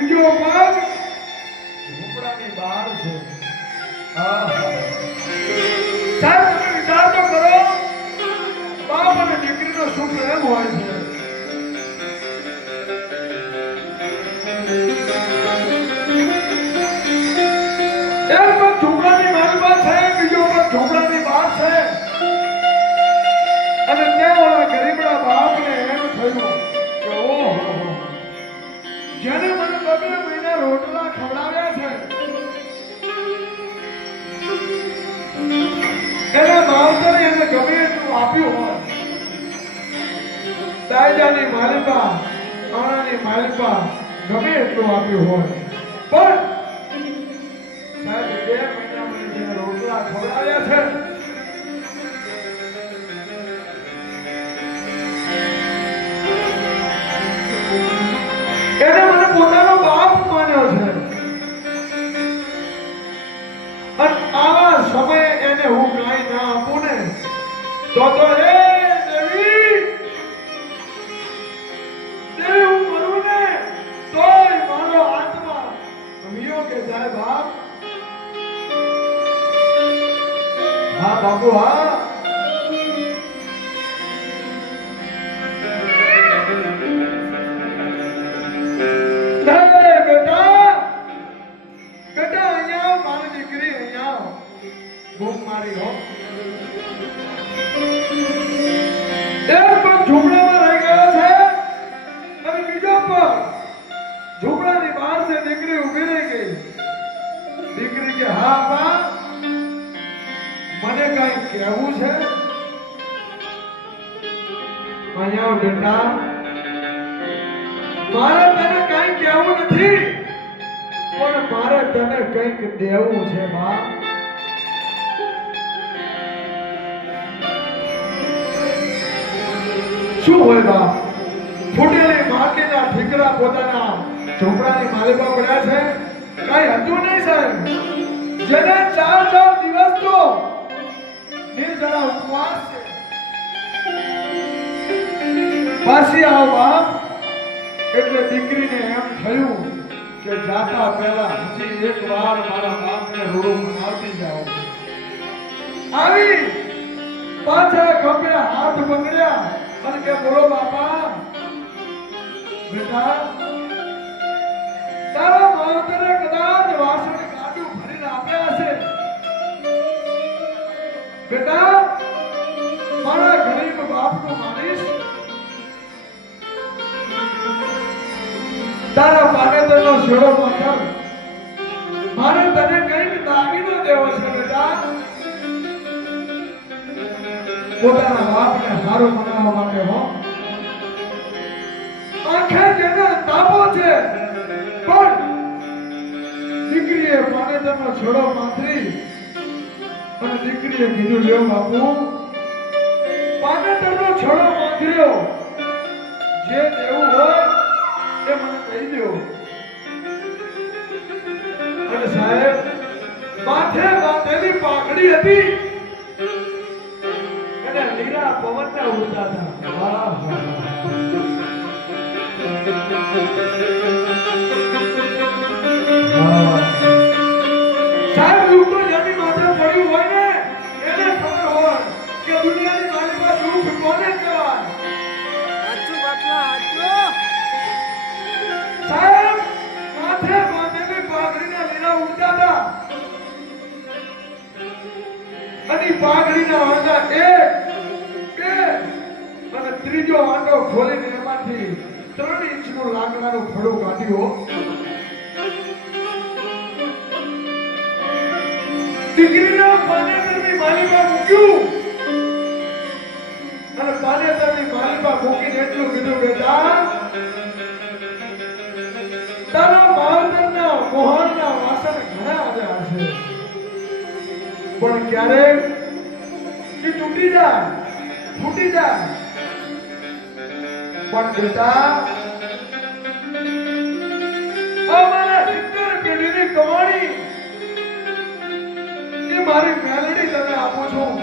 બીજો પગ ઝૂંપડાની બહાર છે. સાહેબ તમે વિચાર તો કરો, બાપ અને દીકરીનો શું પ્રેમ હોય છે. એક પગ ઝૂંપડાની માલમાં છે, બીજો પગ ઝૂંપડાની બહાર છે. અને ત્યાં ગરીબડા બાપને એમ થયું કે ઓહો, જેને મને 2 મહિના રોટલા ખવડાવ્યા છે એના માવતરે એને ગમે એટલું આપ્યું હોય, દાયજાની માલિકા, આણાની માલિકા ગમે એટલું આપ્યું હોય, પણ સાહેબ 2 મહિના મને જેને રોટલા ખવડાવ્યા છે એને મને પોતાનો બાપ માન્યો છે. અને આવા સમયે એને હું કાંઈ ના આપું ને તો હે દેવી, દેવી હું મરું ને તોય મારો આત્મા ગમ્યો કે જાય બાપ. હા બાપુ હા. ભૂખ મારી હો. એક પગ ઝૂંપડામાં રહી ગયો છે અને બીજો પગ ઝૂંપડાની બહાર છે. દીકરી ઊભી રહી ગઈ. દીકરી કે હા બા, મને કઈ કહેવું છે? અહીંયા બેટા, મારે તને કઈ કહેવું નથી, પણ મારે તને કંઈક દેવું છે બા. શું હોય બા? ફૂટેલી માટીના ઠીકરા પોતાના ઝૂંપડાની માલિકા પડ્યા છે. કઈ હતું નહીં સાહેબ. જેને 4 દિવસ તો નિર્જળા ઉપવાસ છે. પાછી આવો બાપ. એટલે દીકરીને એમ થયું કે જાતા પહેલા હજી એક વાર મારા બાપને રૂડું મનાવતી જાઓ. આવી પાછળ ખભે હાથ પકડ્યા અને કે બોલો બાપા, બેટા તારા માવતરે કદાચ વાસણ કાઢું ભરીને આપ્યા હશે. બેટા મારા ગરીબ બાપનું માનીશ. તારા પાનેતરનો શેડો પથ્થર મારે તને કંઈક દાગીનો દેવો છે બેટા. પોતાના બાપને સારું બનાવવા માટે હો. આંખે જેને તાપો છે, પણ દીકરીએ પાનેતરનો છોડો પાથરી અને દીકરીએ કીધું લ્યો બાપુ, પાનેતરનો છોડો પાથર્યો, જે દેવું હોય એ મને કહી દો. અને સાહેબ માથે બાંધેલી પાઘડી હતી અને લીલા પવનના ઉડતા હતા. વાહ સાહેબ, દુઃખ તો જેની માથે પડ્યું હોય ને એને ખબર હોય કે દુનિયાની માલિકા દુઃખ કોને કહેવાય. સાચું બાપલા સાચું. સાહેબ માથે બાંધેલી પાઘડીના લીલા ઉડતા હતા અને પાઘડીના આંટા 1, 2 અને ત્રીજો આંટો ખોલીને એમાંથી 3 ઇંચનું લાકડાનું ફળું કાઢ્યું. દીકરીના પાનેતરની માલિકા મૂક્યું અને પાનેતરની માલિકા મૂકીને એટલું કીધું, બેટા તારા માવતરના મોહનના વાસણ ઘણા આવ્યા છે, પણ ક્યારેક એ તૂટી જાય, ફૂટી જાય. પણ બેટા અમારા 70 પેઢીની કમાણી એ મારી મેલડી તને આપું છું.